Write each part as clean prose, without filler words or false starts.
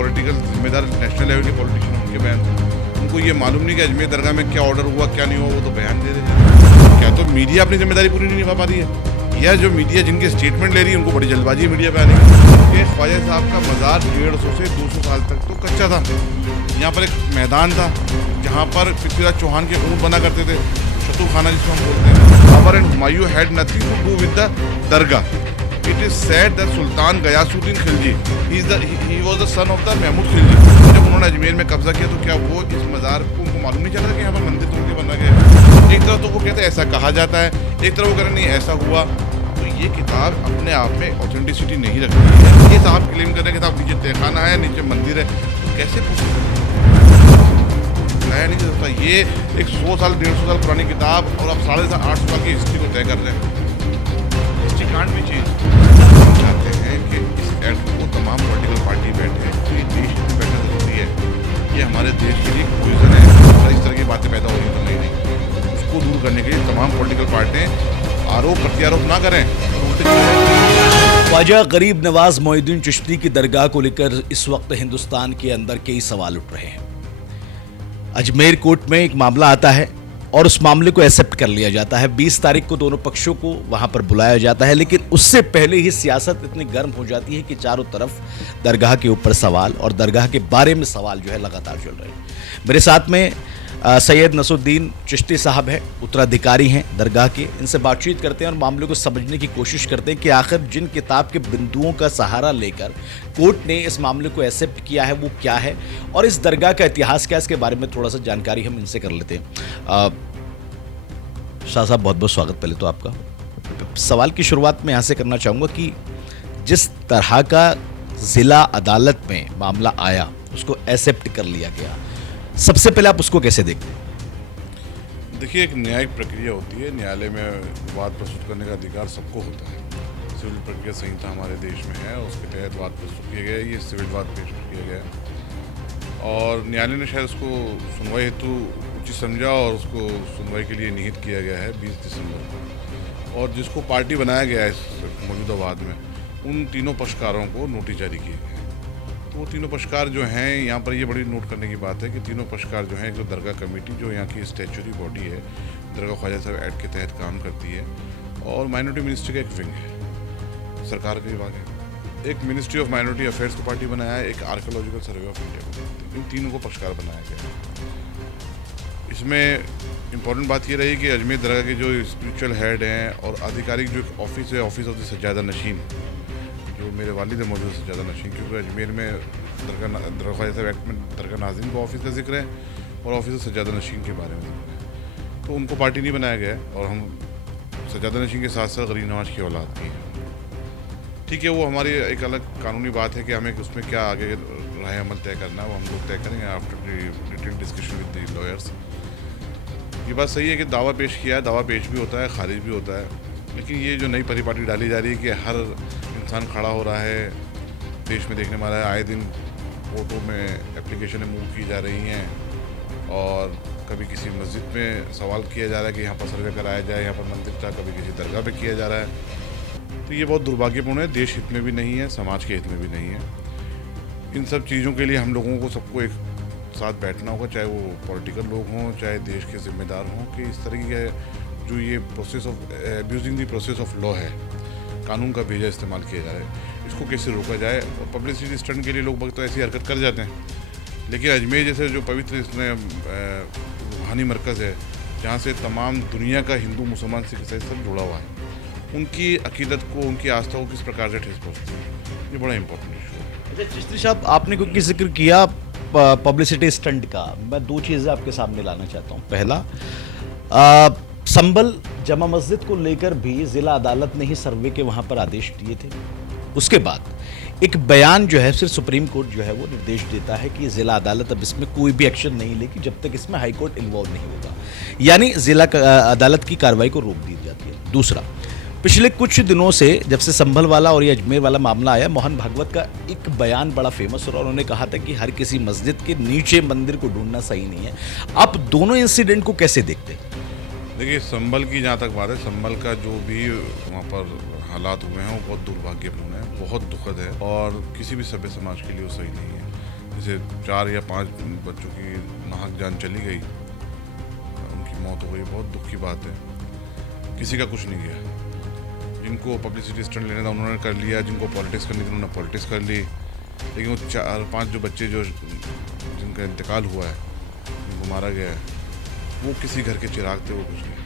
Political जिम्मेदार national level के politician उनके बयान, उनको ये मालूम नहीं कि अजमेर दरगाह में क्या ऑर्डर हुआ क्या नहीं हुआ, वो तो बयान दे रहे हैं। क्या तो मीडिया अपनी जिम्मेदारी पूरी नहीं निभा पा रही है, या जो मीडिया जिनके स्टेटमेंट ले रही है उनको बड़ी जल्दबाजी मीडिया पे आने की। ये ख्वाजा साहब का मज़ार 150 से 200 साल तक तो कच्चा था। यहाँ पर एक मैदान था जहाँ पर पृथ्वीराज चौहान के ऊँट बना करते थे, शतु खाना जिसको हम बोलते हैं। Babar and Humayun had nothing to do with the dargah. It is said that Sultan Ghiyasuddin Khilji he was the son of the Mahmud Khilji. जब उन्होंने अजमेर में कब्जा किया तो क्या वो इस मज़ार को उनको मालूम नहीं चला कि यहाँ पर मंदिर तोड़ के बना गया? एक तरफ तो वो कहते हैं ऐसा कहा जाता है, एक तरफ वो कह रहे नहीं ऐसा हुआ। तो ये किताब अपने आप में ऑथेंटिसिटी नहीं रखती है। ये साहब क्लेम कर रहे हैं कि साहब नीचे तहखाना है, नीचे मंदिर है, तो कैसे बताया नहीं जा सकता। ये एक 100 साल 150 साल पुरानी किताब और अब 850 साल की हिस्ट्री को तय कर रहे हैं। कांड में चीज हम चाहते हैं कि इस एक्ट को तमाम पॉलिटिकल पार्टी बैठे, तो ये देश में बैठना जरूरी है। ये हमारे देश के लिए पोइजन है। इस तरह की बातें पैदा हो रही तो नहीं, उसको दूर करने के लिए तमाम पॉलिटिकल पार्टियां आरोप प्रत्यारोप ना करें। ख्वाजा गरीब नवाज मोइनुद्दीन चिश्ती की दरगाह को लेकर इस वक्त हिंदुस्तान के अंदर कई सवाल उठ रहे हैं। अजमेर कोर्ट में एक मामला आता है और उस मामले को एक्सेप्ट कर लिया जाता है। 20 तारीख को दोनों पक्षों को वहां पर बुलाया जाता है, लेकिन उससे पहले ही सियासत इतनी गर्म हो जाती है कि चारों तरफ दरगाह के ऊपर सवाल और दरगाह के बारे में सवाल जो है लगातार चल रहे हैं। मेरे साथ में सैयद नसरुद्दीन चिश्ती साहब हैं, उत्तराधिकारी हैं दरगाह के। इनसे बातचीत करते हैं और मामले को समझने की कोशिश करते हैं कि आखिर जिन किताब के बिंदुओं का सहारा लेकर कोर्ट ने इस मामले को एक्सेप्ट किया है वो क्या है और इस दरगाह का इतिहास क्या है, इसके बारे में थोड़ा सा जानकारी हम इनसे कर लेते हैं। शाह साहब बहुत बहुत स्वागत पहले तो आपका। सवाल की शुरुआत में यहाँ से करना चाहूँगा कि जिस तरह का ज़िला अदालत में मामला आया उसको एक्सेप्ट कर लिया गया, सबसे पहले आप उसको कैसे देखते हैं? देखिए, एक न्यायिक प्रक्रिया होती है। न्यायालय में वाद प्रस्तुत करने का अधिकार सबको होता है। सिविल प्रक्रिया संहिता हमारे देश में है, उसके तहत वाद प्रस्तुत किया गया। ये सिविल वाद पेश किया गया और न्यायालय ने शायद उसको सुनवाई हेतु उचित समझा और उसको सुनवाई के लिए निहित किया गया है 20 दिसंबर को। और जिसको पार्टी बनाया गया है इस मौजूदा वाद में, उन तीनों पक्षकारों को नोटिस जारी किए गए हैं। तो वो तीनों पक्षकार जो हैं, यहाँ पर ये बड़ी नोट करने की बात है कि तीनों पक्षकार जो हैं, एक तो दरगाह कमेटी जो यहाँ की स्टैच्यूटरी बॉडी है, दरगाह ख्वाजा साहब एक्ट के तहत काम करती है, और माइनॉरिटी मिनिस्ट्री का एक विंग है, सरकार का विभाग है। एक मिनिस्ट्री ऑफ माइनॉरिटी अफेयर्स को पार्टी बनाया है, एक आर्कियोलॉजिकल सर्वे ऑफ इंडिया को। इन तीनों को पक्षकार बनाया गया है। इसमें इम्पोर्टेंट बात ये रही कि अजमेर दरगाह के जो स्पिरिचुअल हेड हैं और आधिकारिक जो ऑफिस है, ऑफिस ऑफ द सज्जादा नशीन, जो मेरे वालिद है मौजूद सज्जादा नशीन, क्योंकि अजमेर में दरगाह ख्वाजा साहब एक्ट में दरगाह नाज़रीन को ऑफिस का जिक्र है और ऑफिस ऑफ सज्जादा नशीन के बारे में जिक्र है। तो उनको पार्टी नहीं बनाया गया है और हम सज्जादा नशीन के साथ साथ गरीब नवाज की औलाद की हैं। ठीक है, वो हमारी एक अलग कानूनी बात है कि हमें उसमें क्या आगे राय अमल तय करना है, वो हम लोग तय करेंगे after detail discussion with the lawyers. ये बात सही है कि दावा पेश किया है, दावा पेश भी होता है, खारिज भी होता है, लेकिन ये जो नई परिपाटी डाली जा रही है कि हर इंसान खड़ा हो रहा है, देश में देखने में आ रहा है आए दिन कोर्टों में एप्लीकेशनें मूव की जा रही हैं और कभी किसी मस्जिद में सवाल किया जा रहा है कि यहाँ पर सर्वे कराया जाए, यहाँ पर मंदिर था, कभी किसी दरगाह पे किया जा रहा है। तो ये बहुत दुर्भाग्यपूर्ण है, देश हित में भी नहीं है, समाज के हित में भी नहीं है। इन सब चीज़ों के लिए हम लोगों को सबको एक साथ बैठना होगा, चाहे वो पॉलिटिकल लोग हों, चाहे देश के जिम्मेदार हों, कि इस तरह की जो ये process of abusing the process of law है, कानून का बेजा इस्तेमाल किया जा रहा है, इसको कैसे रोका जाए। और पब्लिसिटी स्टंट के लिए लोग तो ऐसी हरकत कर जाते हैं, लेकिन अजमेर जैसे जो पवित्र इसमें रूहानी मरकज़ है, जहाँ से तमाम दुनिया का हिंदू मुसलमान सिख ईसाई सब जुड़ा हुआ है, उनकी अकीदत को, उनकी आस्था को किस प्रकार से ठेस पहुँचती है, ये बड़ा इंपॉर्टेंट इशू है। अच्छा चिश्ती साहब, आपने क्योंकि जिक्र किया पब्लिसिटी स्टंट का, मैं दो चीज़ें आपके सामने लाना चाहता हूँ। पहला, संभल जमा मस्जिद को लेकर भी जिला अदालत ने ही सर्वे के वहाँ पर आदेश दिए थे। उसके बाद एक बयान जो है, सिर्फ सुप्रीम कोर्ट जो है वो निर्देश देता है कि जिला अदालत अब इसमें कोई भी एक्शन नहीं लेगी जब तक इसमें हाई कोर्ट इन्वॉल्व नहीं होगा, यानी जिला अदालत की कार्रवाई को रोक दी जाती है। दूसरा, पिछले कुछ दिनों से जब से संभल वाला और ये अजमेर वाला मामला आया, मोहन भागवत का एक बयान बड़ा फेमस हो रहा, उन्होंने कहा था कि हर किसी मस्जिद के नीचे मंदिर को ढूंढना सही नहीं है। आप दोनों इंसिडेंट को कैसे देखते हैं? देखिए, संभल की जहाँ तक बात है, संभल का जो भी वहाँ पर हालात हुए हैं वो बहुत दुर्भाग्यपूर्ण है, बहुत दुखद है और किसी भी सभ्य समाज के लिए वो सही नहीं है। जैसे 4 या 5 बच्चों की नाहक जान चली गई, उनकी मौत हो गई, बहुत दुख की बात है। किसी का कुछ नहीं गया। जिनको पब्लिसिटी स्टंट लेना था उन्होंने कर लिया, जिनको पॉलिटिक्स करनी थी उन्होंने पॉलिटिक्स कर ली, लेकिन वो 4-5 जो बच्चे जो जिनका इंतकाल हुआ है, जिनको मारा गया है, वो किसी घर के चिराग थे, वो कुछ नहीं।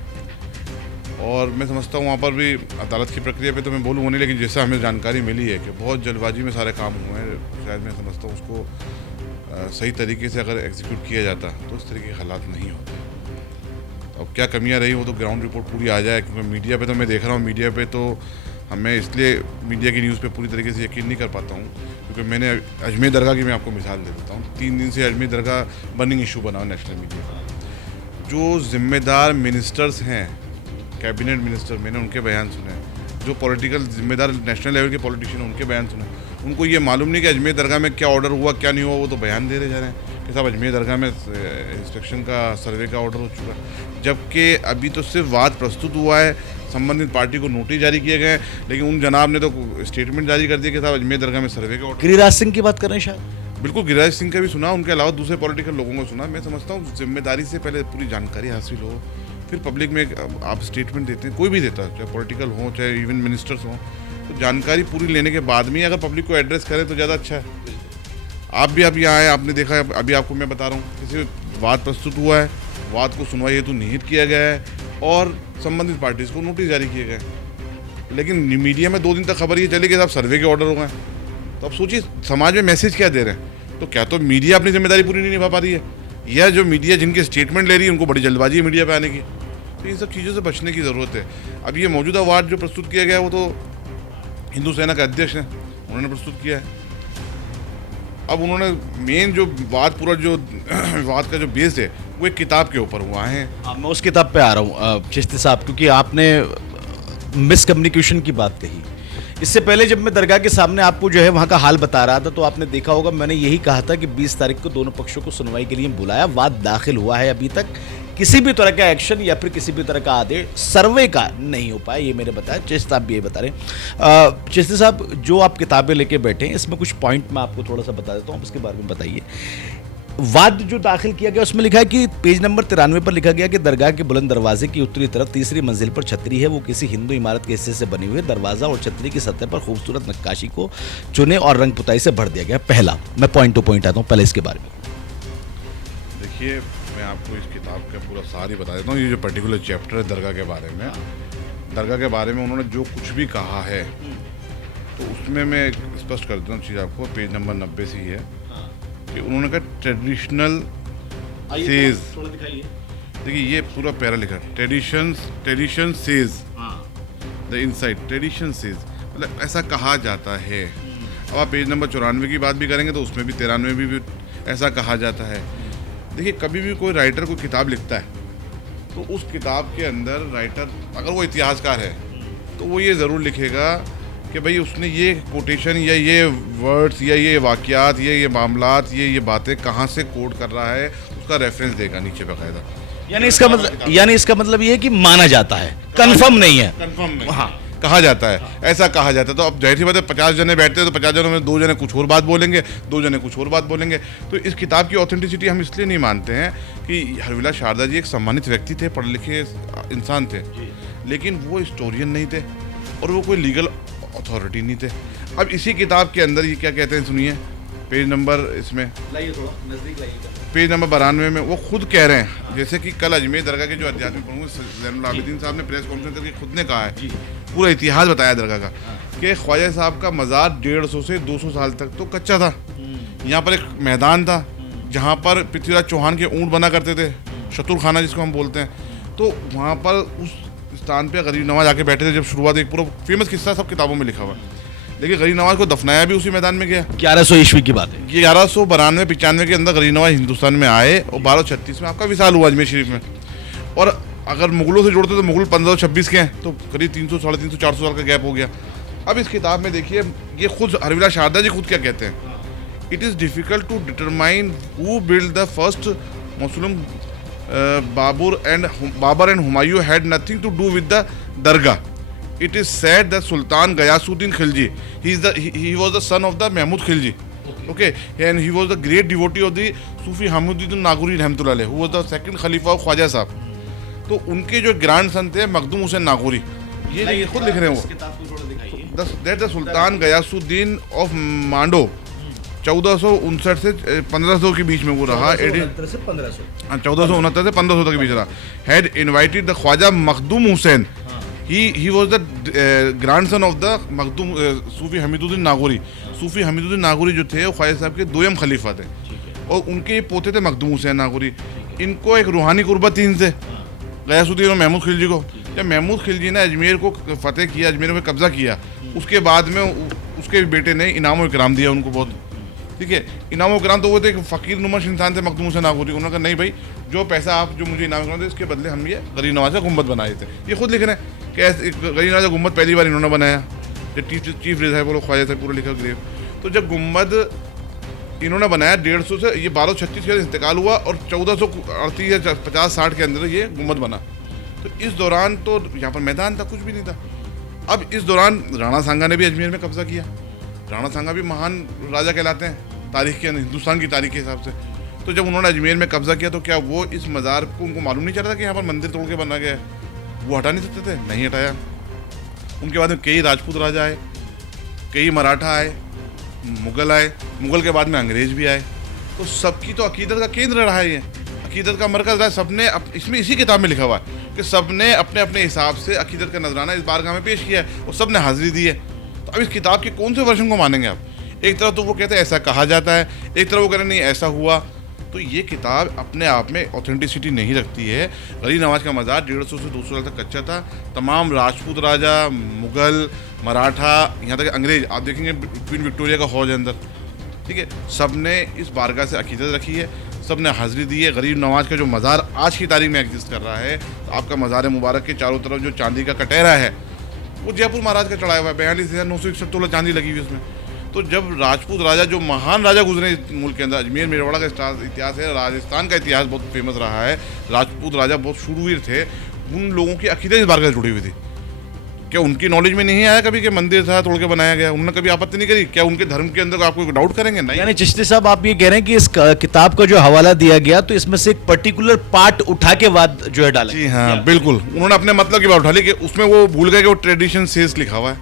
और मैं समझता हूँ वहाँ पर भी अदालत की प्रक्रिया पे तो मैं बोलूँगा नहीं, लेकिन जैसा हमें जानकारी मिली है कि बहुत जल्दबाजी में सारे काम हुए हैं, शायद मैं समझता हूँ उसको सही तरीके से अगर एग्जीक्यूट किया जाता तो इस तरीके के हालात नहीं होते। अब क्या कमियां रही वो तो ग्राउंड रिपोर्ट पूरी आ जाए, क्योंकि मीडिया पे तो मैं देख रहा हूँ, मीडिया पे तो हमें इसलिए मीडिया की न्यूज़ पे पूरी तरीके से यकीन नहीं कर पाता हूँ, क्योंकि मैंने अजमेर दरगाह की मैं आपको मिसाल दे देता हूँ। 3 दिन से अजमेर दरगाह बर्निंग इशू बना हुआ नेशनल मीडिया का। जो जिम्मेदार मिनिस्टर्स हैं, कैबिनेट मिनिस्टर, मैंने उनके बयान सुने, जो पॉलिटिकल जिम्मेदार नेशनल लेवल के पॉलिटिशियन उनके बयान सुने, उनको ये मालूम नहीं कि अजमेर दरगाह में क्या ऑर्डर हुआ क्या नहीं हुआ, वो तो बयान दे रहे जा रहे हैं कि साहब अजमेर दरगाह में इंस्पेक्शन का सर्वे का ऑर्डर हो चुका है, जबकि अभी तो सिर्फ वाद प्रस्तुत हुआ है, संबंधित पार्टी को नोटिस जारी किए गए हैं, लेकिन उन जनाब ने तो स्टेटमेंट जारी कर दिया कि साहब अजमेर दरगाह में सर्वे का ऑर्डर। गिरिराज सिंह की बात कर रहे हैं शायद? बिल्कुल, गिरिराज सिंह का भी सुना, उनके अलावा दूसरे पॉलिटिकल लोगों को सुना। मैं समझता हूँ जिम्मेदारी से पहले पूरी जानकारी हासिल हो, फिर पब्लिक में आप स्टेटमेंट देते हैं, कोई भी देता है, चाहे पॉलिटिकल हो चाहे इवन मिनिस्टर्स हों, तो जानकारी पूरी लेने के बाद में अगर पब्लिक को एड्रेस करें तो ज़्यादा अच्छा है। आप भी अब यहाँ आए, आपने देखा है, अभी आपको मैं बता रहा हूँ, किसी वाद प्रस्तुत हुआ है, वाद को सुनवाई हेतु निहित किया गया है और संबंधित पार्टीज को नोटिस जारी किए गए, लेकिन मीडिया में 2 दिन तक खबर ये चली कि साहब सर्वे के ऑर्डर हो गए। तो अब सोचिए समाज में मैसेज क्या दे रहे हैं। तो क्या तो मीडिया अपनी जिम्मेदारी पूरी नहीं निभा पा रही है, या जो मीडिया जिनके स्टेटमेंट ले रही है उनको बड़ी जल्दबाजी है मीडिया पे आने की। तो इन सब चीज़ों से बचने की ज़रूरत है। अब ये मौजूदा वाद जो प्रस्तुत किया गया है वो तो हिंदू सेना के अध्यक्ष हैं, उन्होंने प्रस्तुत किया है। अब उन्होंने मेन जो बात पूरा जो वाद का जो बेस है वो एक किताब के ऊपर हुआ है। मैं उस किताब पे आ रहा हूँ चिश्ती साहब, क्योंकि आपने मिसकम्युनिकेशन की बात कही। इससे पहले जब मैं दरगाह के सामने आपको जो है वहाँ का हाल बता रहा था तो आपने देखा होगा मैंने यही कहा था कि 20 तारीख को दोनों पक्षों को सुनवाई के लिए बुलाया, वाद दाखिल हुआ है, अभी तक किसी भी तरह का एक्शन या फिर किसी भी तरह का आदेश सर्वे का नहीं हो पाया, ये मेरे बताया। चिश्ती साहब भी ये बता रहे हैं। चिश्ती साहब, जो आप किताबें लेके बैठे हैं इसमें कुछ पॉइंट मैं आपको थोड़ा सा बता देता हूँ, उसके बारे में बताइए। वाद जो दाखिल किया गया उसमें लिखा है कि पेज नंबर 93 पर लिखा गया कि दरगाह के बुलंद दरवाजे की उत्तरी तरफ तीसरी मंजिल पर छतरी है, वो किसी हिंदू इमारत के हिस्से से बनी हुई है। दरवाजा और छतरी की सतह पर खूबसूरत नक्काशी को चुने और रंग पुताई से भर दिया गया। पहला, मैं पॉइंट टू पॉइंट आता हूँ, पहले इसके बारे में देखिए, मैं आपको इस किताब का पूरा सार ही बता देता हूँ। ये जो पर्टिकुलर चैप्टर है दरगाह के बारे में, दरगाह के बारे में उन्होंने जो कुछ भी कहा है तो उसमें मैं स्पष्ट कर देता हूँ चीज़ आपको। पेज नंबर 90 से ही है कि उन्होंने कहा ट्रेडिशनल सेज। देखिए ये पूरा पैरा लिखा, tradition says the inside, tradition says मतलब ऐसा कहा जाता है। अब आप पेज नंबर 94 की बात भी करेंगे तो उसमें भी 93 में भी ऐसा कहा जाता है। देखिए, कभी भी कोई राइटर कोई किताब लिखता है तो उस किताब के अंदर राइटर अगर वो इतिहासकार है तो वो ये ज़रूर लिखेगा कि भाई उसने ये कोटेशन या ये वर्ड्स या ये वाक़यात ये मामलात ये बातें कहाँ से कोट कर रहा है, उसका रेफरेंस देगा नीचे बाकायदा। यानी इसका मतलब ये है कि माना जाता है, कंफर्म नहीं है, कंफर्म नहीं, हाँ कहा जाता है, ऐसा कहा जाता है। तो अब जाहिर सी बात है 50 जने बैठते हैं तो 50 जनों में 2 जने कुछ और बात बोलेंगे, 2 जने कुछ और बात बोलेंगे। तो इस किताब की ऑथेंटिसिटी हम इसलिए नहीं मानते हैं कि हरविला शारदा जी एक सम्मानित व्यक्ति थे, पढ़े लिखे इंसान थे, लेकिन वो हिस्टोरियन नहीं थे और वो कोई लीगल अथॉरिटी नहीं थे। अब इसी किताब के अंदर ये क्या कहते हैं सुनिए, पेज नंबर इसमें पेज नंबर 92 में वो खुद कह रहे हैं, जैसे कि कल अजमेर दरगाह के जो आध्यात्मिक प्रमुख ज़ैनुल आबिदीन साहब ने प्रेस कॉन्फ्रेंस करके खुद ने कहा है, पूरा इतिहास बताया दरगाह का कि ख्वाजा साहब का मज़ार 150 से 200 साल तक तो कच्चा था। यहाँ पर एक मैदान था जहाँ पर पृथ्वीराज चौहान के ऊँट बना करते थे, शतुर खाना जिसको हम बोलते हैं, तो वहाँ पर उस स्थान पे गरीब नवाज आके बैठे थे जब शुरुआत। एक पूरा फेमस किस्सा सब किताबों में लिखा हुआ है। लेकिन गरीब नवाज को दफनाया भी उसी मैदान में गया। 1100 ईस्वी की बात है। 1192-95 के अंदर गरीब नवाज हिंदुस्तान में आए और 1236 में आपका विशाल हुआ अजमेर शरीफ में। और अगर मुगलों से जोड़ते तो मुगल 1526 के हैं, तो करीब 300, 350, 400 साल का गैप हो गया। अब इस किताब में देखिए ये खुद हरविला शारदा जी खुद क्या कहते हैं, it is difficult to determine who build the first Muslim Babur and Humayun had nothing to do with the dargah. It is said that Sultan Ghayasuddin Khilji, he was the son of the Mahmud Khilji. Okay, and he was the great devotee of the Sufi Hamuddin Naguri रहमतुल्लाह अलैह, who was the second Khalifa of Khwaja Sahab. तो उनके जो grand son थे मखदूम हुसैन नागौरी, ये खुद लिख रहे हैं वो. That the sultan Ghiyasuddin of Mandu 1459 से 1500 के बीच में वो रहा. 1469 से 1500 तक के बीच रहा. Had invited the Khwaja Makhdoom Hussain. He was the grandson of the Makhdoom Sufi Hamiduddin Nagauri. सूफी हमीदुद्दीन नागौरी जो थे वो ख्वाजा साहब के दोयम खलीफा थे और उनके पोते थे मखदूम हुसैन नागौरी. इनको एक रूहानी कुर्बत थी इनसे, गयासुद्दीन और महमूद खिलजी को. जब महमूद खिलजी ने अजमेर को फतेह किया, अजमेर में कब्जा किया, उसके बाद में उसके बेटे ने इनाम इकराम दिया उनको बहुत. ठीक है, इनाम इकराम तो वो थे फ़कीर नुमाश इंसान थे मखदूम हुसैन नागौरी. उन्होंने कहा नहीं भाई, जो पैसा आप जो मुझे इनाम इकराम दे इसके बदले हम ये गरीब नवाज का गुम्बद बनाए थे. ये खुद लिख रहे हैं कि गरीब नवाज का गुम्बद पहली बार इन्होंने बनाया. चीफ रिजा है बोलो ख्वाजा साहब पूरा लिखा ग्रेव. तो जब गुम्बद इन्होंने बनाया 150 से ये 1236 का इंतकाल हुआ और 1438 या 50-60 के अंदर ये गुम्बद बना. तो इस दौरान तो यहाँ पर मैदान था, कुछ भी नहीं था. अब इस दौरान राणा सांगा ने भी अजमेर में कब्जा किया. राणा सांगा भी महान राजा कहलाते हैं तारीख के, हिंदुस्तान की तारीख के हिसाब से. तो जब उन्होंने अजमेर में कब्जा किया तो क्या वो इस मज़ार को उनको मालूम नहीं चल रहा कि यहाँ पर मंदिर तोड़ के बना गया है? वो हटा नहीं सकते थे, नहीं हटाया. उनके बाद में कई राजपूत राजा आए, कई मराठा आए, मुग़ल आए, मुग़ल के बाद में अंग्रेज़ भी आए. तो सबकी तो अकीदत का केंद्र रहा है, ये अकीदत का मरकज़ रहा है. सबने इसमें इसी किताब में लिखा हुआ है कि सबने अपने अपने हिसाब से अकीदत का नजराना इस बारगाह में पेश किया है और सबने हाजिरी दी है. तो अब इस किताब के कौन से वर्जन को मानेंगे आप? एक तरफ तो वो कहते हैं ऐसा कहा जाता है, एक तरफ वो कह रहे नहीं ऐसा हुआ. तो ये किताब अपने आप में ऑथेंटिसिटी नहीं रखती है. गरीब नवाज का मज़ार 150 से 200 साल तक कच्चा था. तमाम राजपूत राजा, मुग़ल, मराठा, यहाँ तक अंग्रेज़, आप देखेंगे क्वीन विक्टोरिया का हौज अंदर, ठीक है, सब ने इस बारगाह से अकीदत रखी है, सब ने हाज़िरी दी है. गरीब नवाज का जो मज़ार आज की तारीख में एग्जिस्ट कर रहा है, तो आपका मज़ार मुबारक के चारों तरफ जो चांदी का कटहरा है वो जयपुर महाराज का चढ़ाया हुआ है. 42,961 तोला चांदी लगी हुई है उसमें. तो जब राजपूत राजा, जो महान राजा गुजरे इस मुल्क के अंदर, अजमेर मेरवाड़ा का इतिहास है, राजस्थान का इतिहास बहुत फेमस रहा है, राजपूत राजा बहुत शूरवीर थे, उन लोगों की अकीदत इस बारगाह से जुड़ी हुई थी. क्या उनकी नॉलेज में नहीं आया कभी कि मंदिर था तोड़ के बनाया गया? उन्होंने कभी आपत्ति नहीं करी? क्या उनके धर्म के अंदर आपको डाउट करेंगे? नहीं. यानी चिश्ती साहब आप ये कह रहे हैं कि इस किताब का जो हवाला दिया गया तो इसमें से एक पर्टिकुलर पार्ट उठा के बाद जो है डाला. जी हाँ, बिल्कुल. उन्होंने अपने मतलब की बात उठा ली कि उसमें वो भूल गए कि वो ट्रेडिशन सेस लिखा हुआ है.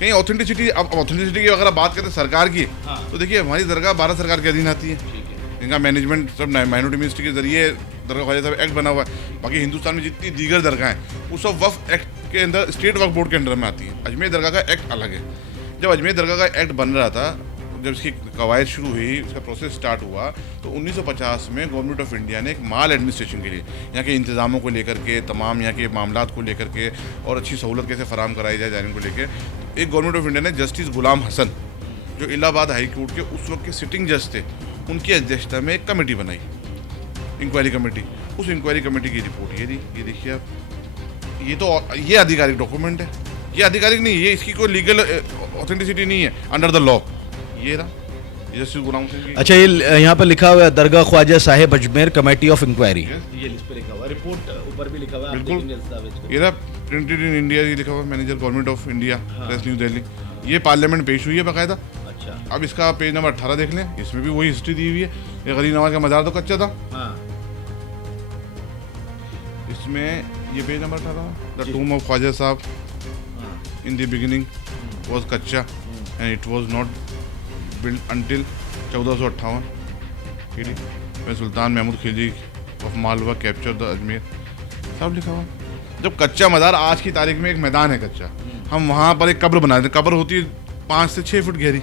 कहीं ऑथेंटिसिटी, अब ऑथेंटिसिटी की अगर आप बात करें सरकार की, तो देखिए हमारी दरगाह भारत सरकार के अधीन आती है. इनका मैनेजमेंट सब माइनॉरिटी मिनिस्ट्री के जरिए दरगाह ख्वाजा साहब एक्ट बना हुआ है. बाकी हिंदुस्तान में जितनी दीगर दरगाह हैं वो सब वक्फ एक्ट के अंदर, स्टेट वक्फ बोर्ड के अंडर में आती है. अजमेर दरगाह का एक्ट अलग है. जब अजमेर दरगाह का एक्ट बन रहा था, जब इसकी कवायद शुरू हुई, इसका प्रोसेस स्टार्ट हुआ, तो 1950 में गवर्नमेंट ऑफ इंडिया ने एक माल एडमिनिस्ट्रेशन के लिए, यहाँ के इंतज़ामों को लेकर के, तमाम यहाँ के मामलात को लेकर के और अच्छी सहूलत कैसे फराम कराई जाए जाने को लेकर, एक गवर्नमेंट ऑफ इंडिया ने जस्टिस गुलाम हसन, जो इलाहाबाद हाई कोर्ट के उस वक्त के सिटिंग जज थे, उनकी अध्यक्षता में एक कमेटी बनाई, इंक्वायरी कमेटी. उस इंक्वायरी कमेटी की रिपोर्ट ये देखिए आप. ये आधिकारिक डॉक्यूमेंट है, ये आधिकारिक नहीं, ये इसकी कोई लीगल ऑथेंटिसिटी नहीं है अंडर द लॉ. ये रहा जस्टिस गुलाम हसन की. अच्छा, ये यहाँ पर लिखा हुआ है Dargah Khwaja Sahib Ajmer committee of inquiry. ये लिस्ट पे लिखा हुआ है, रिपोर्ट ऊपर भी लिखा हुआ है, बिल्कुल. ये रहा प्रिंटेड इन इंडिया, ये लिखा हुआ है manager government of India, press new Delhi. ये पार्लियामेंट पेश हुई है बाकायदा. अच्छा, अब इसका पेज नंबर 18 देख लें, इसमें भी वही हिस्ट्री दी हुई है. ये गरीब नवाज का मज़ार तो कच्चा था. इसमें ये page number 18, the tomb of Khwaja Sahab in the beginning was kachcha and it was not built until 1458. ठीक है, मैं sultan Mahmud Khilji of Malwa capture the Ajmer, सब लिखा हुआ. जब कच्चा मज़ार, आज की तारीख में एक मैदान है कच्चा, हम वहाँ पर एक कब्र बनाते हैं, कब्र होती है 5 से 6 फुट गहरी,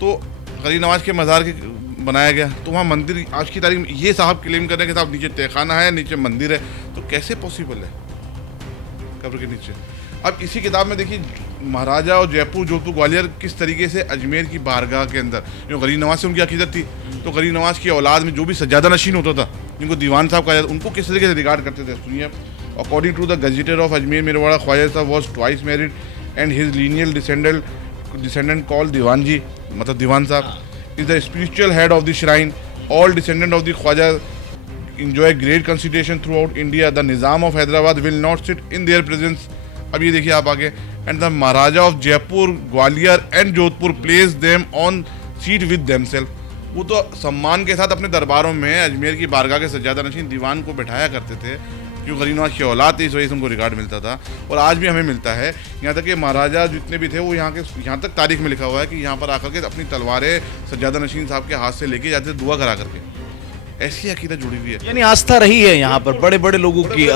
तो गरीब नवाज के मज़ार के बनाया गया, तो वहाँ मंदिर आज की तारीख में ये साहब क्लेम कर रहे हैं कि साहब नीचे तहखाना है, नीचे मंदिर है. तो कैसे पॉसिबल है कब्र के नीचे? अब इसी किताब में देखिए महाराजा और जयपुर, जोधपुर, ग्वालियर किस तरीके से अजमेर की बारगाह के अंदर, जो गरीब नवाज से उनकी अकीदत थी, तो गरीब नवाज की औलाद में जो भी सज्जादा नशीन होता था, जिनको दीवान साहब कहा जाता, उनको किस तरीके से रिगार्ड करते थे. सुनिए, according to the gazetteer of Ajmer Merwara, Khwaja Sahab was twice married and his lineal descendant called Diwan ji, मतलब दीवान साहब, is the spiritual head of the shrine. All descendants of the Khwaja enjoy great consideration throughout India. The Nizam of Hyderabad will not sit in their presence. अब ये देखिए आप आगे. And the Maharaja of Jaipur, Gwalior and Jodhpur placed them on seat with themselves. वो तो सम्मान के साथ अपने दरबारों में अजमेर की बारगाह के सज्जादा नशीन दीवान को बैठाया करते थे, क्योंकि गरीब नवाज की औलाद थी, इस वजह से उनको रिकॉर्ड मिलता था और आज भी हमें मिलता है। यहाँ तक कि महाराजा जितने भी थे वो यहाँ तक तारीख में लिखा हुआ है कि यहाँ पर आकर के अपनी तलवारें सज्जादा नशीन साहब के हाथ से लेके जाते थे दुआ करा करके। ऐसी अकीदत जुड़ी हुई है। यानी आस्था रही है यहाँ पर बड़े बड़े लोगों की,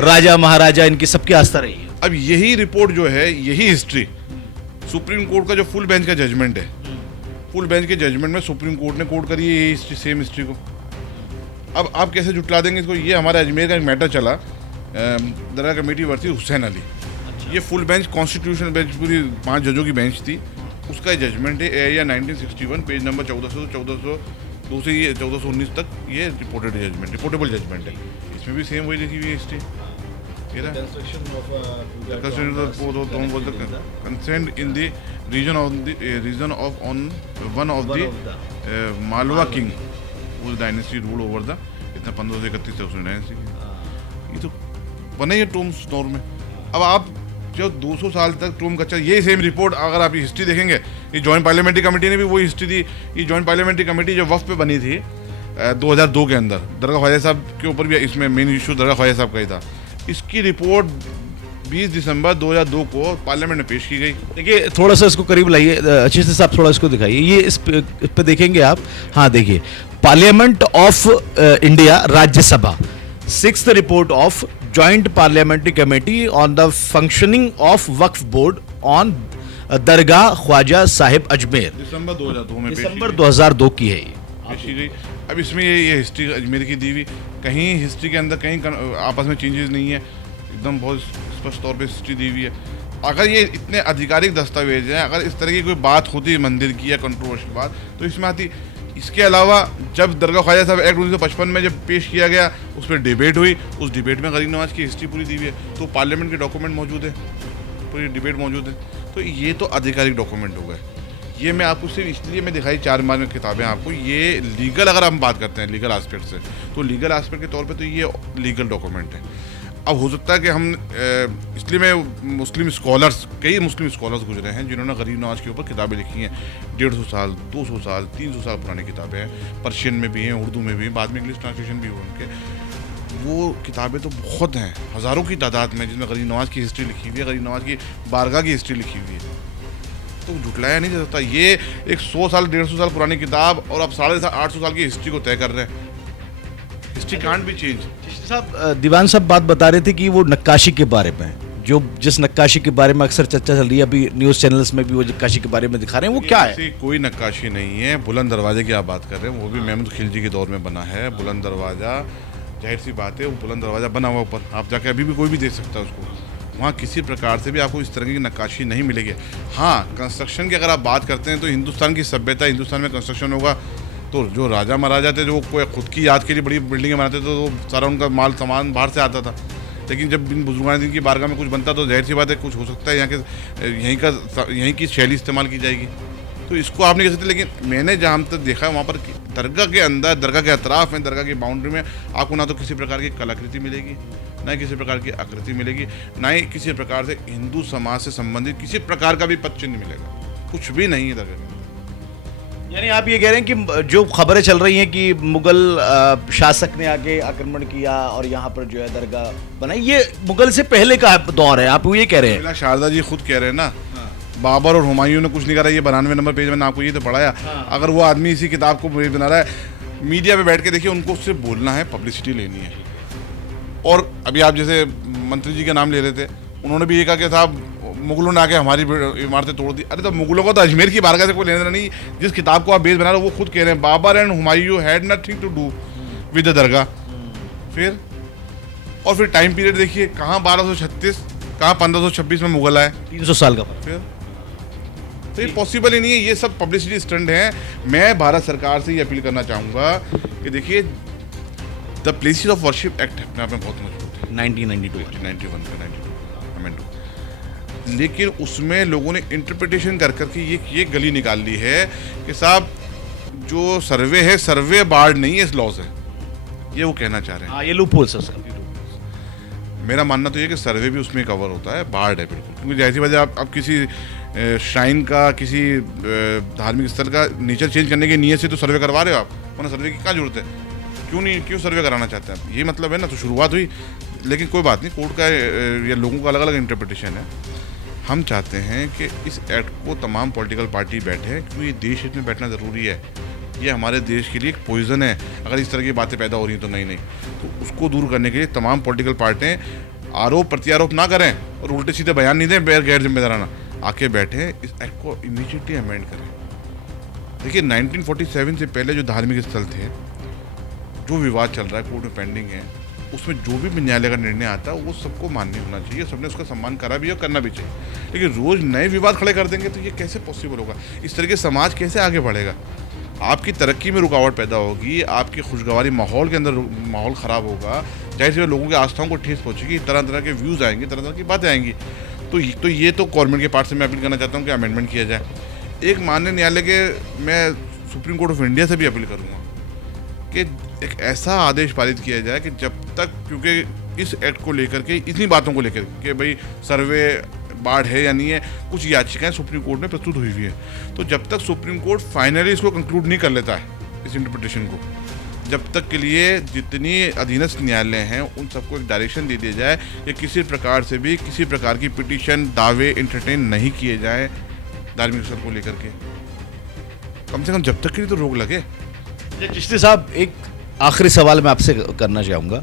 राजा महाराजा इनकी सबकी आस्था रही है। अब यही रिपोर्ट जो है, यही हिस्ट्री सुप्रीम कोर्ट का जो फुल बेंच का जजमेंट है, फुल बेंच के जजमेंट में सुप्रीम कोर्ट ने कोर्ट करी है यही हिस्ट्री, सेम हिस्ट्री को। अब आप कैसे जुटला देंगे इसको? ये हमारे अजमेर का एक मैटर चला, दरगाह कमेटी वर्सेस हुसैन अली। ये फुल बेंच कॉन्स्टिट्यूशनल बेंच, पूरी 5 जजों की बेंच थी, उसका जजमेंट है AIR 1961 पेज नंबर 1402 से ये 1419 तक ये रिपोर्टेड जजमेंट, रिपोर्टेबल जजमेंट है। इसमें भी सेम वही लिखी हुई है history. Consent in the region of on one of the Malwa king उस डायनेस्टी रूल ओवर द इतना 1531 तक उसने डायनेस्टी की। ये तो बने ही टोम्स नॉर्म में। अब आप जो 200 साल तक टोम कच्चा, ये सेम रिपोर्ट अगर आप हिस्ट्री देखेंगे, ये जॉइंट पार्लियामेंट्री कमेटी ने भी वही हिस्ट्री दी। ये जॉइंट पार्लियामेंट्री कमेटी जो वफ़ पे बनी थी 2002 के अंदर, दरगाह ख्वाजा साहब के ऊपर भी इसमें मेन इशू दरगाह ख्वाजा साहब का ही था। इसकी रिपोर्ट 20 दिसंबर 2002 को पार्लियामेंट में पेश की गई। देखिए थोड़ा सा इसको करीब लाइए, अच्छे से साहब थोड़ा इसको दिखाइए। ये इस पे देखेंगे आप, हाँ देखिए, parliament of India Rajya Sabha, 6th report of joint parliamentary committee on the functioning of Waqf board on dargah Khwaja Sahib Ajmer, दिसंबर 2002 में दिसंबर 2002 की है ये पेश की गई। अब इसमें ये हिस्ट्री अजमेर की दी हुई, कहीं हिस्ट्री के अंदर कहीं आपस में चेंजेस नहीं है, एकदम बहुत स्पष्ट तौर पे हिस्ट्री दी हुई है। अगर ये इतने आधिकारिक दस्तावेज हैं, अगर इस तरह की कोई बात होती मंदिर की या कंट्रोवर्शियल बात, तो इसमें आती। इसके अलावा जब दरगाह ख्वाजा साहब एक्ट 1955 में जब पेश किया गया, उस पर डिबेट हुई, उस डिबेट में गरीब नवाज की हिस्ट्री पूरी दी हुई है, तो पार्लियामेंट के डॉक्यूमेंट मौजूद है, पूरी डिबेट मौजूद है। तो ये तो आधिकारिक डॉक्यूमेंट हो गए। ये मैं आपको सिर्फ इसलिए मैं दिखाई 4 बार में किताबें आपको, ये लीगल अगर हम बात करते हैं लीगल एस्पेक्ट से, तो लीगल एस्पेक्ट के तौर पे तो ये लीगल डॉक्यूमेंट है। अब हो सकता है कि हम इसलिए मैं मुस्लिम स्कॉलर्स, कई मुस्लिम स्कॉलर्स गुजरे हैं जिन्होंने गरीब नवाज के ऊपर किताबें लिखी हैं, 150 साल 200 साल 300 साल पुरानी किताबें हैं, पर्शियन में भी हैं, उर्दू में भी हैं, बाद में इंग्लिश ट्रांसलेशन भी हुए उनके। वो किताबें तो बहुत हैं, हज़ारों की तादाद में, जिसमें गरीब नवाज की हिस्ट्री लिखी हुई है, गरीब नवाज की बारगाह की हिस्ट्री लिखी हुई है। तो झुटलाया नहीं जा सकता। ये एक 100 साल 150 साल पुरानी किताब और अब 850 साल की हिस्ट्री को तय कर रहे हैं। History can't be change. साहब दीवान साहब बात बता रहे थे कि वो नक्काशी के बारे में, जो जिस नक्काशी के बारे में अक्सर चर्चा चल रही है, अभी न्यूज़ चैनल्स में भी वो नक्काशी के बारे में दिखा रहे हैं, वो क्या है? कोई नक्काशी नहीं है। बुलंद दरवाजे की आप बात कर रहे हैं, वो भी महमूद खिलजी के दौर में बना है। बुलंद दरवाज़ा, जाहिर सी बात है, वो बुलंद दरवाज़ा बना हुआ ऊपर, आप जाके अभी भी कोई भी देख सकता है उसको। वहाँ किसी प्रकार से भी आपको इस तरह की नक्काशी नहीं मिलेगी। हाँ, कंस्ट्रक्शन की अगर आप बात करते हैं तो हिंदुस्तान की सभ्यता, हिंदुस्तान में कंस्ट्रक्शन होगा तो जो राजा महाराजा थे, जो कोई खुद की याद के लिए बड़ी बिल्डिंगें बनाते थे, तो सारा उनका माल सामान बाहर से आता था। लेकिन जब इन बुजुर्गान दिन की बारगाह में कुछ बनता तो जाहिर सी बात है कुछ हो सकता है, यहाँ के यहीं की शैली इस्तेमाल की जाएगी, तो इसको आप नहीं कह सकते। लेकिन मैंने जहाँ तक देखा है वहाँ पर दरगाह के अंदर, दरगाह के अतराफ में, दरगाह की बाउंड्री में आपको ना तो किसी प्रकार की कलाकृति मिलेगी, ना ही किसी प्रकार की आकृति मिलेगी, ना ही किसी प्रकार से हिंदू समाज से संबंधित किसी प्रकार का भी पद चिन्ह मिलेगा, कुछ भी नहीं है दरगाह में। यानी आप ये कह रहे हैं कि जो खबरें चल रही हैं कि मुगल शासक ने आके आक्रमण किया और यहाँ पर जो है दरगाह बनाई, ये मुगल से पहले का दौर है, आप ये कह रहे हैं? शारदा जी खुद कह रहे हैं ना, बाबर और हुमायूं ने कुछ नहीं करा। ये 92 नंबर पेज में आपको ये तो पढ़ाया। अगर वो आदमी इसी किताब को बना रहा है, मीडिया पे बैठ के देखिए, उनको उससे बोलना है, पब्लिसिटी लेनी है। और अभी आप जैसे मंत्री जी का नाम ले रहे थे, उन्होंने भी ये कहा कि साहब मुगलों ने आके हमारी इमारतें तोड़ दी। अरे तो मुगलों को तो अजमेर की बारगाह से कोई लेना नहीं। जिस किताब को आप बेस बना रहे हो वो खुद कह रहे हैं, Babar and Humayun had nothing to do with the dargah. फिर टाइम पीरियड देखिए, कहाँ 1236, कहाँ 1526 में मुगल आए, 300 साल का। फिर तो ये पॉसिबल ही नहीं है। ये सब पब्लिसिटी स्टंट है। मैं भारत सरकार से ये अपील करना चाहूँगा कि देखिए, the places of worship act अपने आप में बहुत मजबूत है, 1991 का 92 अमेंड, लेकिन उसमें लोगों ने इंटरप्रिटेशन कर करके ये गली निकाल ली है कि साहब जो सर्वे है, सर्वे बार्ड नहीं है, इस लॉ से, ये वो कहना चाह रहे हैं। ये लूप होल्स है उसका। मेरा मानना तो ये कि सर्वे भी उसमें कवर होता है, बार्ड है बिल्कुल। क्योंकि जैसी वजह आप किसी श्राइन का, किसी धार्मिक स्थल का नेचर चेंज करने की नीयत से तो सर्वे करवा रहे हो आप, वरना सर्वे की क्या जरूरत है? क्यों सर्वे कराना चाहते हैं आप? ये मतलब है ना। तो शुरुआत हुई, लेकिन कोई बात नहीं, कोर्ट का या लोगों का अलग अलग इंटरप्रिटेशन है। हम चाहते हैं कि इस एक्ट को तमाम पॉलिटिकल पार्टी बैठे, क्योंकि देश हित में बैठना ज़रूरी है। ये हमारे देश के लिए एक पॉइजन है अगर इस तरह की बातें पैदा हो रही हैं तो। नहीं तो उसको दूर करने के लिए तमाम पॉलिटिकल पार्टियाँ आरोप प्रत्यारोप ना करें और उल्टे सीधे बयान नहीं दें गैर जिम्मेदाराना, आके बैठे इस एक्ट को इमीडिएटली अमेंड करें। देखिए 1947 से पहले जो धार्मिक स्थल थे, जो विवाद चल रहा है कोर्ट में पेंडिंग है, उसमें जो भी न्यायालय का निर्णय आता है वो सबको मान्य होना चाहिए, सबने उसका सम्मान करा भी और करना भी चाहिए। लेकिन रोज़ नए विवाद खड़े कर देंगे तो ये कैसे पॉसिबल होगा? इस तरह के समाज कैसे आगे बढ़ेगा? आपकी तरक्की में रुकावट पैदा होगी, आपके खुशगवारी माहौल के अंदर माहौल ख़राब होगा, जाहिर सी लोगों की आस्थाओं को ठेस पहुँचेगी, तरह तरह के व्यूज़ आएंगे, तरह तरह की बातें आएंगी। तो ये तो गवर्नमेंट के पार्ट से मैं अपील करना चाहता हूँ कि अमेंडमेंट किया जाए। एक माननीय न्यायालय के, मैं सुप्रीम कोर्ट ऑफ इंडिया से भी अपील करूँगा कि एक ऐसा आदेश पारित किया जाए कि जब तक, क्योंकि इस एक्ट को लेकर के, इतनी बातों को लेकर कि भाई सर्वे बाढ़ है या नहीं है, कुछ याचिकाएं सुप्रीम कोर्ट में प्रस्तुत हुई है, तो जब तक सुप्रीम कोर्ट फाइनली इसको कंक्लूड नहीं कर लेता है इस इंटरप्रिटेशन को, जब तक के लिए जितनी अधीनस्थ न्यायालय हैं उन सबको एक डायरेक्शन दे दिया जाए कि किसी प्रकार से भी किसी प्रकार की पिटीशन, दावे एंटरटेन नहीं किए जाए धार्मिक स्थल को लेकर के, कम से कम जब तक के लिए तो रोक लगे। चिश्ती साहब, एक आखिरी सवाल मैं आपसे करना चाहूँगा।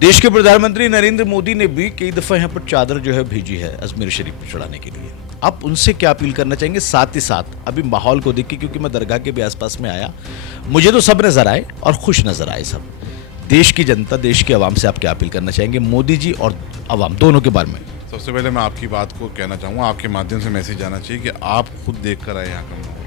देश के प्रधानमंत्री नरेंद्र मोदी ने भी कई दफ़ा यहाँ पर चादर जो है भेजी है अजमेर शरीफ पर चढ़ाने के लिए, आप उनसे क्या अपील करना चाहेंगे? साथ ही साथ अभी माहौल को देख के, क्योंकि मैं दरगाह के भी आसपास में आया, मुझे तो सब नज़र आए और खुश नज़र आए सब। देश की जनता, देश की आवाम से आप क्या अपील करना चाहेंगे, मोदी जी और आवाम दोनों के बारे में? सबसे पहले मैं आपकी बात को कहना चाहूँगा, आपके माध्यम से मैसेज जाना चाहिए कि आप खुद देख कर आए यहाँ का माहौल,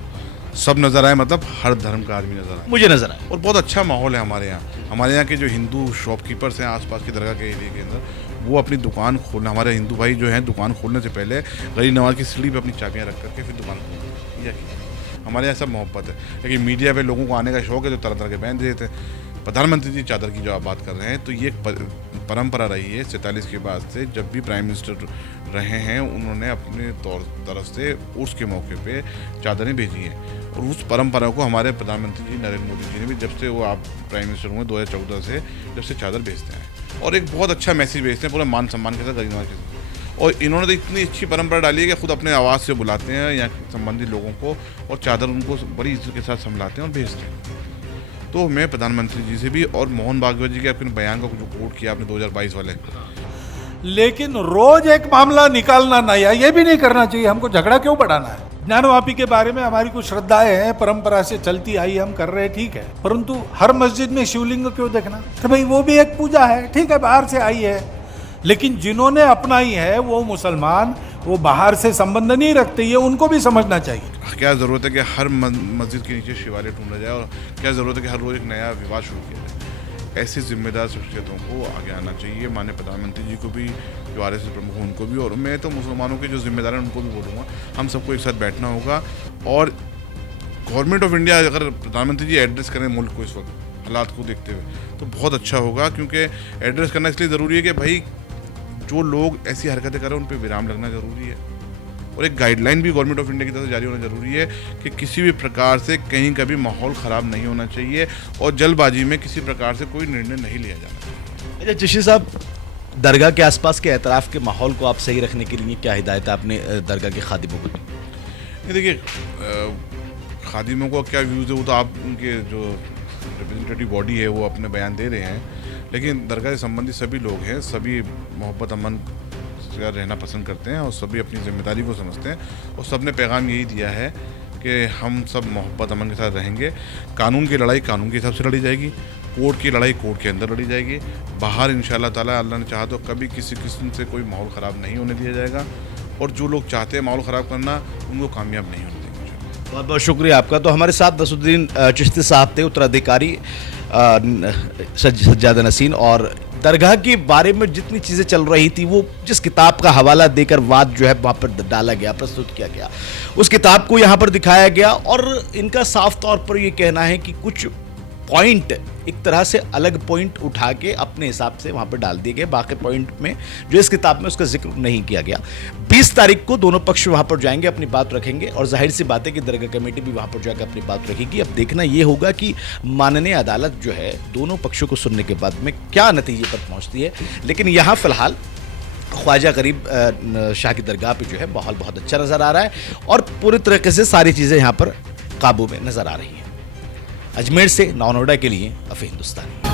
सब नज़र आए, मतलब हर धर्म का आदमी नज़र आए, मुझे नज़र आए, और बहुत अच्छा माहौल है हमारे यहाँ। हमारे यहाँ के जो हिंदू शॉपकीपर्स हैं आसपास के दरगाह के एरिया के अंदर, वो अपनी दुकान खोलना, हमारे हिंदू भाई जो हैं दुकान खोलने से पहले गरीब नवाज की सीढ़ी पे अपनी चाबियाँ रख करके फिर दुकान खोलते हैं। हमारे यहाँ सब मोहब्बत है। लेकिन मीडिया पे लोगों को आने का शौक है, तो तरह तरह के बयान दे देते हैं। प्रधानमंत्री जी चादर की जो आप बात कर रहे हैं, तो ये एक परंपरा रही है 47 के बाद से, जब भी प्राइम मिनिस्टर रहे हैं उन्होंने अपने तरफ से उर्स के मौके पे चादरें भेजी हैं, और उस परंपरा को हमारे प्रधानमंत्री जी नरेंद्र मोदी जी ने भी, जब से वो आप प्राइम मिनिस्टर हुए 2014 से, जब से चादर भेजते हैं और एक बहुत अच्छा मैसेज भेजते हैं पूरे मान सम्मान के साथ, गरीब नवाज के साथ। और इन्होंने तो इतनी अच्छी परंपरा डाली है कि खुद अपने आवाज़ से बुलाते हैं यहाँ संबंधित लोगों को, और चादर उनको बड़ी इज्जत के साथ संभलाते हैं और भेजते हैं। तो मैं प्रधानमंत्री जी से भी, और मोहन भागवत जी के अपने बयान का जो कोट किया आपने 2022 वाले, लेकिन रोज एक मामला निकालना नया, ये भी नहीं करना चाहिए। हमको झगड़ा क्यों बढ़ाना है? ज्ञानवापी के बारे में हमारी कुछ श्रद्धाएं हैं, परंपरा से चलती आई, हम कर रहे हैं, ठीक है, परंतु हर मस्जिद में शिवलिंग क्यों देखना? तो भाई वो भी एक पूजा है, ठीक है, बाहर से आई है, लेकिन जिन्होंने अपनाई है वो मुसलमान, वो बाहर से संबंध नहीं रखते, ये उनको भी समझना चाहिए। क्या ज़रूरत है कि हर मस्जिद के नीचे शिवालय ढूंढा जाए, और क्या ज़रूरत है कि हर रोज़ एक नया विवाद शुरू किया जाए? ऐसी जिम्मेदार शख्सियतों को आगे आना चाहिए। माननीय प्रधानमंत्री जी को भी, जो RSS प्रमुख हैं उनको भी, और मैं तो मुसलमानों के जो जिम्मेदार हैं उनको भी बोलूँगा, हम सबको एक साथ बैठना होगा। और गवर्नमेंट ऑफ इंडिया, अगर प्रधानमंत्री जी एड्रेस करें मुल्क को इस वक्त हालात को देखते हुए, तो बहुत अच्छा होगा, क्योंकि एड्रेस करना इसलिए ज़रूरी है कि भाई जो लोग ऐसी हरकतें करें उन पर विराम लगना ज़रूरी है, और एक गाइडलाइन भी गवर्नमेंट ऑफ इंडिया की तरफ से जारी होना ज़रूरी है कि किसी भी प्रकार से कहीं का भी माहौल ख़राब नहीं होना चाहिए, और जल्दबाजी में किसी प्रकार से कोई निर्णय नहीं लिया जाना चाहिए। अच्छा चिश्ती साहब, दरगाह के आसपास के एतराफ़ के माहौल को आप सही रखने के लिए क्या हिदायत है आपने दरगाह के खादिमों को? ये देखिए, खादिमों को क्या व्यूज़ है वो तो आप, उनके जो रिप्रेजेंटेटिव बॉडी है वो अपने बयान दे रहे हैं, लेकिन दरगाह से संबंधित सभी लोग हैं, सभी मोहब्बत अमन से रहना पसंद करते हैं, और सभी अपनी जिम्मेदारी को समझते हैं, और सब ने पैगाम यही दिया है कि हम सब मोहब्बत अमन के साथ रहेंगे। कानून की लड़ाई कानून के हिसाब से लड़ी जाएगी, कोर्ट की लड़ाई कोर्ट के अंदर लड़ी जाएगी, बाहर इंशाअल्लाह ताला अल्लाह ने चाहा तो कभी किसी किस्म से कोई माहौल ख़राब नहीं होने दिया जाएगा, और जो लोग चाहते हैं माहौल ख़राब करना, उनको कामयाब नहीं होने देंगे। बहुत बहुत शुक्रिया आपका। तो हमारे साथ नसरुद्दीन चिश्ती साहब थे, उत्तराधिकारी सज्जादा नसीन, और दरगाह के बारे में जितनी चीज़ें चल रही थी, वो जिस किताब का हवाला देकर वाद जो है वहाँ पर डाला गया, प्रस्तुत किया गया, उस किताब को यहाँ पर दिखाया गया, और इनका साफ तौर पर ये कहना है कि कुछ पॉइंट एक तरह से अलग पॉइंट उठा के अपने हिसाब से वहां पर डाल दिए गए, बाकी पॉइंट में जो इस किताब में उसका जिक्र नहीं किया गया। 20 तारीख को दोनों पक्ष वहां पर जाएंगे, अपनी बात रखेंगे और जाहिर सी बात है कि दरगाह कमेटी भी वहां पर जाकर अपनी बात रखेगी। अब देखना यह होगा कि माननीय अदालत जो है दोनों पक्षों को सुनने के बाद में क्या नतीजे पर पहुंचती है। लेकिन यहां फिलहाल ख्वाजा गरीब शाह की दरगाह पे जो है माहौल बहुत अच्छा नजर आ रहा है और पूरी तरीके से सारी चीजें यहां पर काबू में नजर आ रही हैं। अजमेर से नौ नोएडा के लिए अफी हिंदुस्तानी।